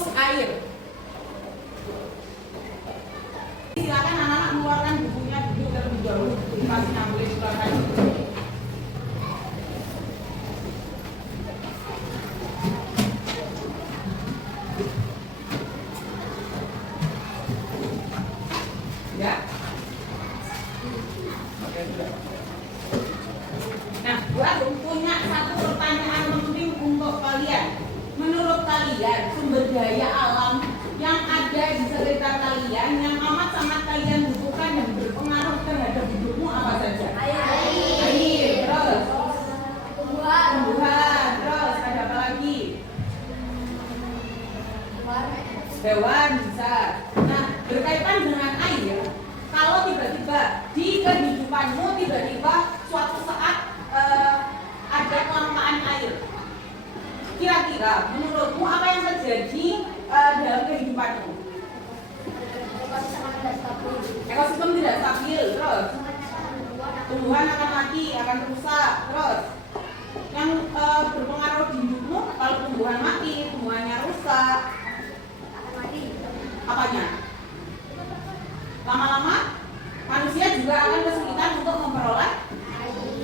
siklus air. Silakan anak-anak mengeluarkan bukunya dulu terlebih dahulu. Dikasih boleh silakan. Ya. Oke, sudah. Nah, gua punya satu pertanyaan penting untuk kalian. Menurut kalian, sumber daya alam yang ada di sekitar kalian yang amat sangat kalian butuhkan dan berpengaruh terhadap hidupmu apa saja? Air, terus tumbuhan, terus ada apa lagi? Hewan bisa. Nah, berkaitan dengan air, kalau tiba-tiba di kehidupanmu tiba-tiba suatu saat ada kelangkaan air, kira-kira menurutmu apa yang terjadi dalam kehidupanmu? Ekosistem tidak stabil, terus tumbuhan akan mati, akan rusak, terus yang berpengaruh di hidupmu kalau tumbuhan mati, tumbuhannya rusak, apanya? Lama-lama manusia juga akan kesulitan untuk memperoleh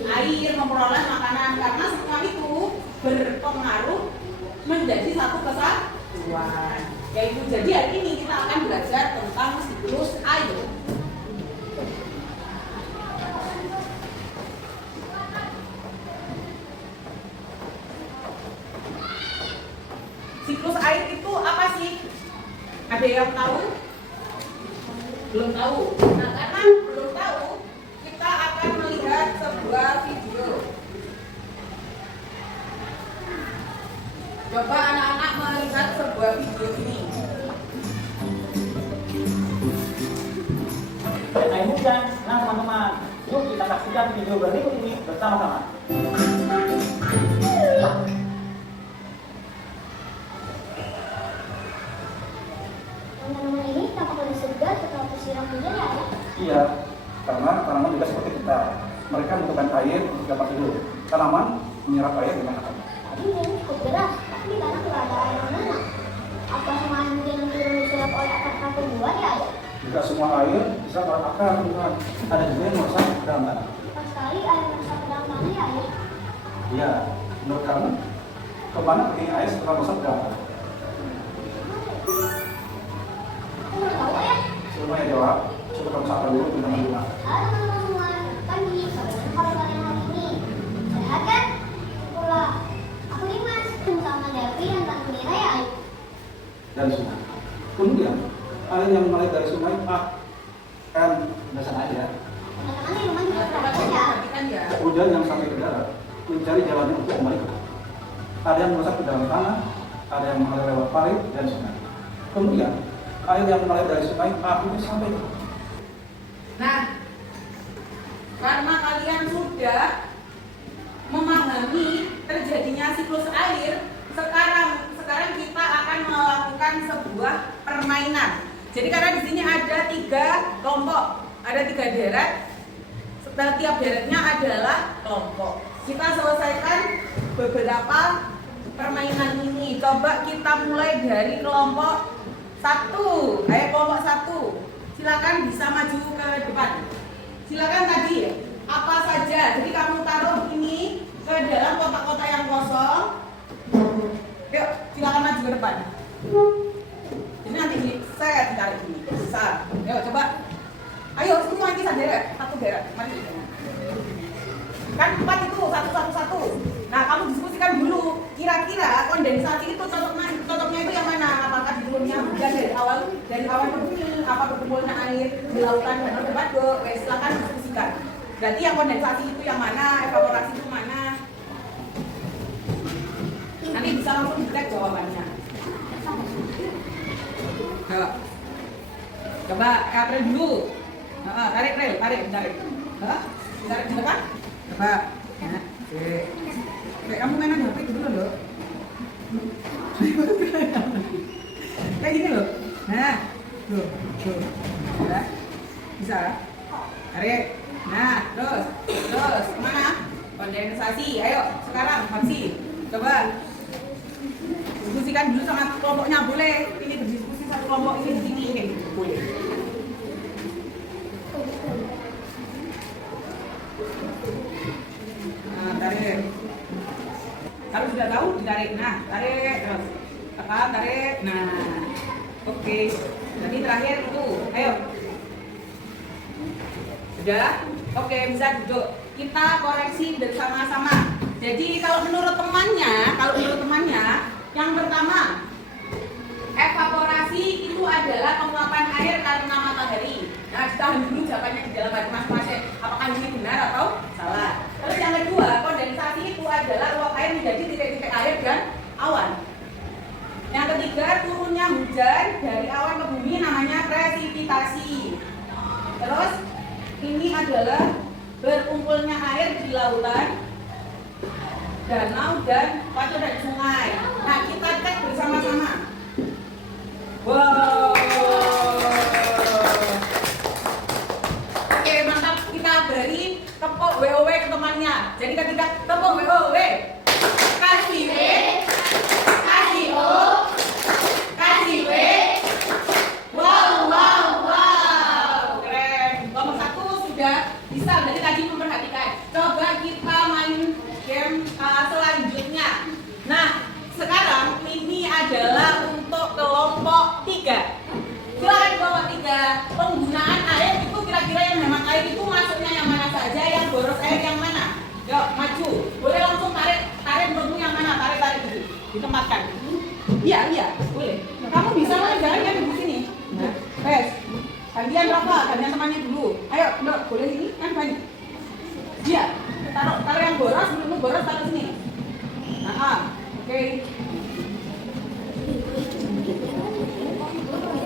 air, memperoleh makanan, karena semua itu berpengaruh menjadi satu kesatuan. Yaitu jadi hari ini kita akan belajar tentang siklus air. Siklus air itu apa sih? Ada yang tahu? Belum tahu. Nah, karena belum tahu, kita akan melihat sebuah video. Coba anak-anak melihat sebuah video ini. Saya Hujan, nah teman-teman, yuk kita saksikan video berikut ini bersama-sama. Tanaman ini tampak lebih segar setelah tersiram hujan ya? Iya, karena tanaman juga seperti kita. Mereka membutuhkan air untuk dapat hidup. Tanaman menyerap air dengan apa? Tadi hujan cukup deras, tapi di tanah tidak ada air yang mana? Apa semua hujan yang turun diserap oleh akar-akar tumbuhan ya? Jika semua air bisa merusak akar tumbuhan, ada juga yang merusak ke dalam tanah. Pas sekali air meresap ke dalam tanah ya? Iya, menurut kamu, kemana pergi air setelah merusak ke dalam tanah? Aku nggak tahu ya. Sebelum ayah jawab, coba kamu sapa dulu teman-teman rumah. Halo teman-teman semua, pagi. Bagaimana kalian hari ini? Sehat kan? Syukurlah. Aku Dimas, bersama Devi dan Tante Mira ya? Dan sungai. Kemudian, air yang mengalir dari sungai kan biasa aja. Teman-teman di rumah juga Coba perhatikan ya? perhatikan ya. Hujan yang sampai ke darat mencari jalannya untuk kembali ke bawah. Ada yang merusak ke dalam tanah, ada yang mengalir lewat parit dan sungai. Kemudian, air yang mengalir dari sungai akhirnya sampai ke bawah. Nah, karena kalian sudah memahami terjadinya siklus air, sekarang kita akan melakukan sebuah permainan. Jadi karena di sini ada 3 kelompok, ada 3 deret. Setiap deretnya adalah kelompok. Kita selesaikan beberapa permainan ini. Coba kita mulai dari kelompok 1. Ayo kelompok 1. Silakan bisa maju ke depan. Silakan tadi apa saja. Jadi kamu taruh ini ke dalam kotak-kotak yang kosong. Yuk, silakan maju ke depan. Ini nanti saya ditarik ini. Bisa. Yuk, coba. Ayo, semua ini satu deret. Mari. Kan 4 itu, satu. Nah, kamu diskusikan dulu. Kira-kira kondensasi itu cocoknya itu yang mana? Apakah turunnya hujan dari awan bumi, apa berkumpulnya air di lautan dan debat? Silakan diskusikan. Berarti yang kondensasi itu yang mana? Evaporasi itu mana? Nanti bisa langsung dicek jawabannya. Coba April dulu. Tarik. Tarik di depan. Coba. Ya. Kamu mainan HP dulu loh. Kayak gini loh. Nah, tuh. Ya. Bisa. Tarik. Nah, terus kemana? Kondensasi. Ayo, sekarang Maxi. Coba. Diskusikan. berdiskusikan dulu sama kelompoknya boleh. Ini berdiskusi satu kelompok ini di sini kayak gitu boleh. Nah, tarik. Kalau sudah tahu ditarik. Nah, tarik terus. Tekan, tarik. Nah, oke. Jadi terakhir itu, ayo. Sudah? Oke, bisa duduk. Kita koreksi bersama-sama. Jadi kalau menurut temannya, yang pertama, evaporasi itu adalah penguapan air karena matahari. Nah, ditahan dulu jawabannya di dalam hati masing-masing. Apakah ini benar atau salah? Terus yang kedua, kondensasi itu adalah uap air menjadi titik-titik air dan awan. Yang ketiga, turunnya hujan dari awan ke bumi namanya presipitasi. Terus ini adalah berkumpulnya air di lautan, danau, dan waduk dan sungai. Nah, kita cek bersama-sama. Wow. Oke, mantap. Kita beri tepuk WOW ke temannya. Jadi ketika tepuk WOW, kasih W, kasih O, kasih W. Wow, wow, wow. Keren. Nomor 1 sudah bisa. Berarti tadi memperhatikan. Coba kita main game selanjutnya. Nah, sekarang ini adalah untuk kelompok 3. Silakan kelompok 3. Penggunaan air itu kira-kira yang hemat air itu masuknya yang mana saja, yang boros air yang mana? Yuk, maju. Boleh langsung tarik menurutmu yang mana? Tarik dulu. Ditempatkan. Iya, boleh. Kamu bisa mengerjakan yang di sini. Nah, wes. Gantian rokok, gantian temannya dulu. Ayo, Dok, boleh ini? Kan banyak. Iya. Taruh yang boros, menurutmu boros taruh sini. Nah, oke.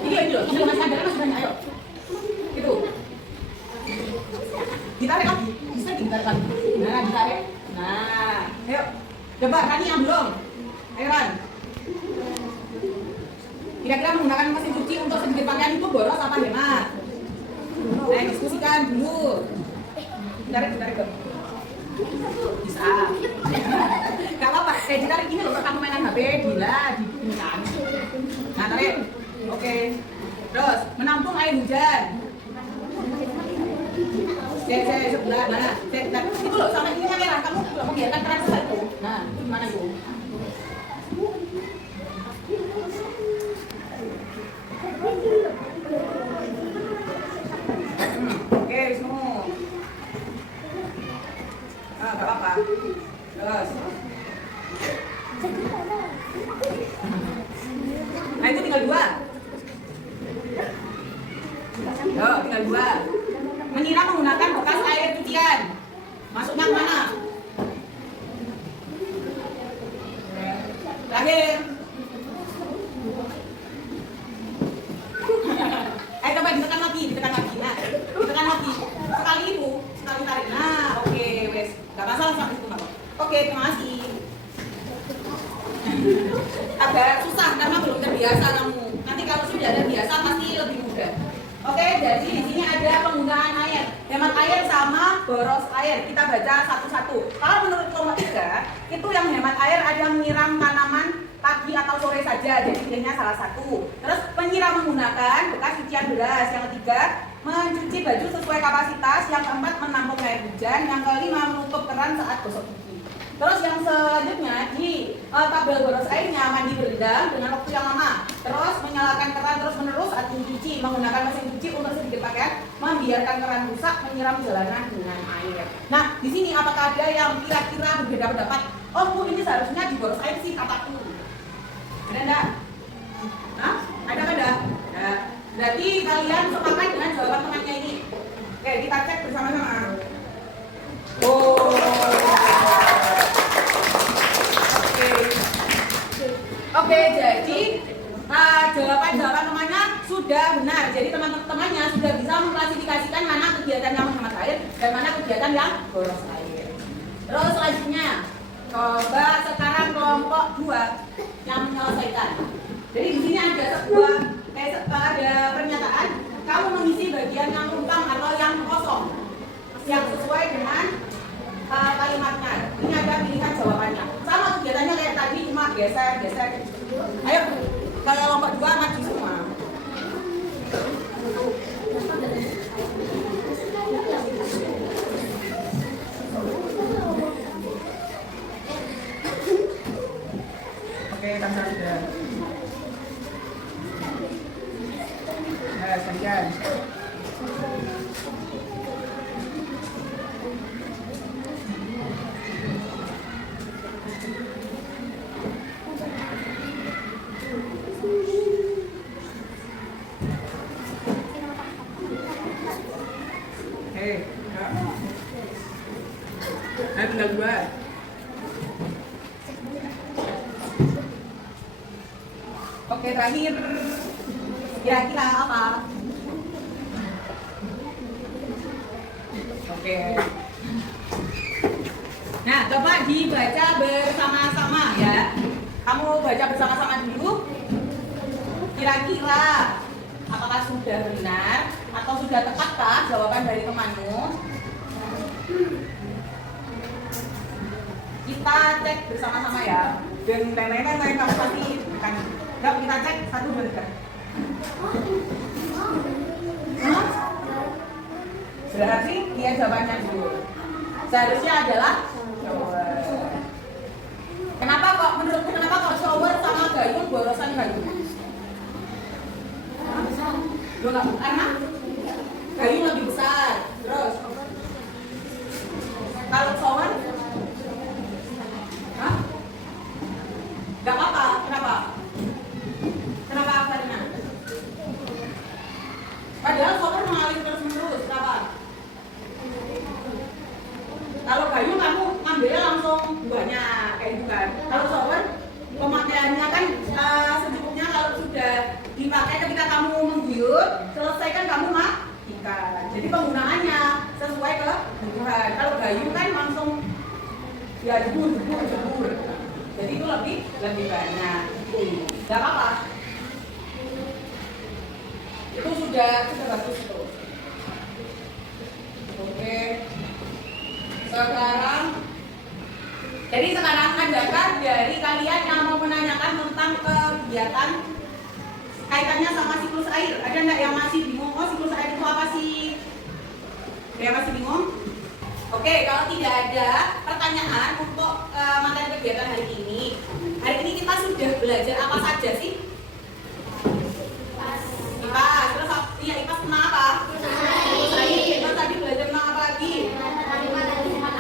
Ini loh, ini masih ada kan masih banyak, ayo. Gitu. Ditarik lagi, bisa ditarik lagi. Nah, ditarik. Nah, ayo. Coba, Rani yang belum. Ayo, Ran. Kira-kira menggunakan mesin cuci untuk sedikit pakaian itu boros apa hemat? Nah, diskusikan dulu. Ditarik dong. Bisa. Gak apa-apa, ditarik ini loh, kamu mainan HP, gila, ini kan. Nah, tarik. Oke. Terus, menampung air hujan. Sebelah mana? Itu loh, sama ininya merah, kamu membiarkan keran satu. Nah, itu gimana itu? Oke, Wisnu. Gak apa-apa. Terus. Nah, itu tinggal 2. Tinggal 2. Menyiram menggunakan bekas air cucian. Masuknya ke mana? Terakhir. Coba ditekan lagi. Nah, ditekan lagi. Sekali tarik. Nah, oke, wes. Gak masalah sampai situ, Mbak. Oke, terima kasih. Agak susah karena belum terbiasa kamu. Nanti kalau sudah terbiasa pasti lebih mudah. Oke, jadi di sini ada penggunaan air, hemat air sama boros air. Kita baca satu-satu. Kalau menurut kelompok 3, itu yang hemat air ada menyiram tanaman pagi atau sore saja. Jadi pilihnya salah satu. Terus penyiram menggunakan bekas cucian beras. Yang ketiga, mencuci baju sesuai kapasitas. Yang keempat, menampung air hujan. Yang kelima, menutup keran saat gosok gigi. Terus yang selanjutnya di tabel boros airnya, mandi berendam dengan waktu yang lama. Terus menyalakan keran terus-menerus saat mencuci, menggunakan mesin cuci untuk sedikit pakaian, membiarkan keran rusak, menyiram jalanan dengan air. Nah, di sini apakah ada yang kira-kira berbeda pendapat? Oh, Bu, ini seharusnya di boros air sih kataku. Ada enggak? Hah? Ada kan enggak? Nah, berarti kalian sepakat dengan jawaban temannya ini. Oke, kita cek bersama-sama. Oh. Oke, jadi jawaban temannya sudah benar. Jadi teman-temannya sudah bisa mengklasifikasikan mana kegiatan yang menghemat air dan mana kegiatan yang boros air. Terus selanjutnya, coba sekarang kelompok 2 yang menyelesaikan. Jadi di sini ada ada pernyataan, kamu mengisi bagian yang lengkap atau yang kosong yang sesuai dengan kalimatnya. Ini ada pilihan jawabannya. Sama kegiatannya kayak tadi, cuma geser. Ayo, kalau kelompok 2 maju semua. Oke, Kamsa sudah. Gantian. Hei, tinggal 2. Oke, terakhir kira-kira apa? Oke. Nah, coba dibaca bersama-sama ya. Kamu baca bersama-sama dulu. Kira-kira apakah sudah benar atau sudah tepatkah jawaban dari temanmu? Kita cek bersama-sama ya. Dan lain-lain kamu pasti bukan. Yuk kita cek 1, 2, 3. Berarti dia jawabannya dulu. Seharusnya adalah shower. Kenapa kok shower sama gayung borosan gayung? Karena gayung lebih besar. Terus kalau shower, nggak apa-apa. Kenapa? Kenapa Farina? Padahal shower mengalir terus-menerus. Kenapa? Kalau gayung kamu ngambilnya langsung buahnya kayak gitu kan. Kalau shower pemakaiannya kan secukupnya. Kalau sudah dipakai ketika kamu mengguyur, selesai kan kamu matikan. Jadi penggunaannya sesuai kebutuhan. Kalau gayung kan langsung ya jebur. Jadi itu lebih banyak. Gak apa-apa. Itu sudah bagus tuh. Oke. Jadi sekarang adakah dari kalian yang mau menanyakan tentang kegiatan kaitannya sama siklus air? Ada nggak yang masih bingung? Oh, siklus air itu apa sih? Ada yang masih bingung? Oke, kalau tidak ada pertanyaan untuk materi kegiatan hari ini kita sudah belajar apa saja sih? IPAS. Terus iya, IPAS tentang apa? Siklus air. Terus tadi belajar tentang apa lagi?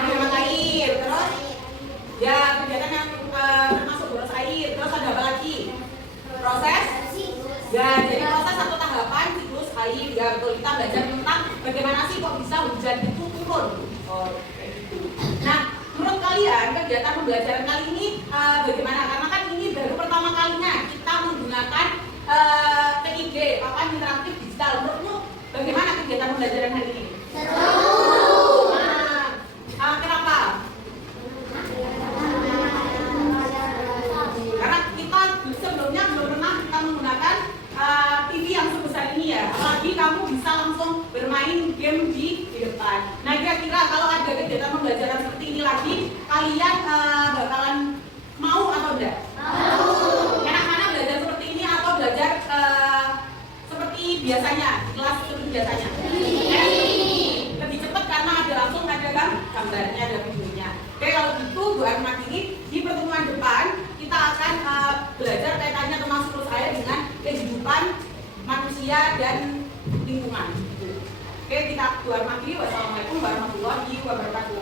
Hemat air. Terus ya kegiatan yang termasuk boros air. Terus ada apa lagi? Proses? Ya, jadi proses atau tahapan siklus air. Ya betul, kita belajar tentang bagaimana sih kok bisa hujan itu turun. Oke. Nah, menurut kalian kegiatan pembelajaran kali ini bagaimana? Karena kan ini baru pertama kalinya kita menggunakan TIG, papan interaktif digital. Menurutmu bagaimana kegiatan pembelajaran hari ini? Seru. Nah, kenapa? Karena kita sebelumnya belum pernah kita menggunakan TV yang sebesar ini ya. Apalagi kamu bisa langsung bermain game di depan. Nah, kira-kira kalau ada kegiatan pembelajaran seperti ini lagi, kalian bakalan mau atau enggak? Mau. Enak mana belajar seperti ini atau belajar seperti biasanya, kelas seperti biasanya? Lebih cepat karena ada langsung ada gambarnya, ada videonya. Oke, kalau gitu Bu Armadini, di pertemuan depan kita akan belajar kaitannya termasuk siklus air dengan kehidupan manusia dan lingkungan. Oke, kita Bu Armadini, wassalamualaikum warahmatullahi wabarakatuh.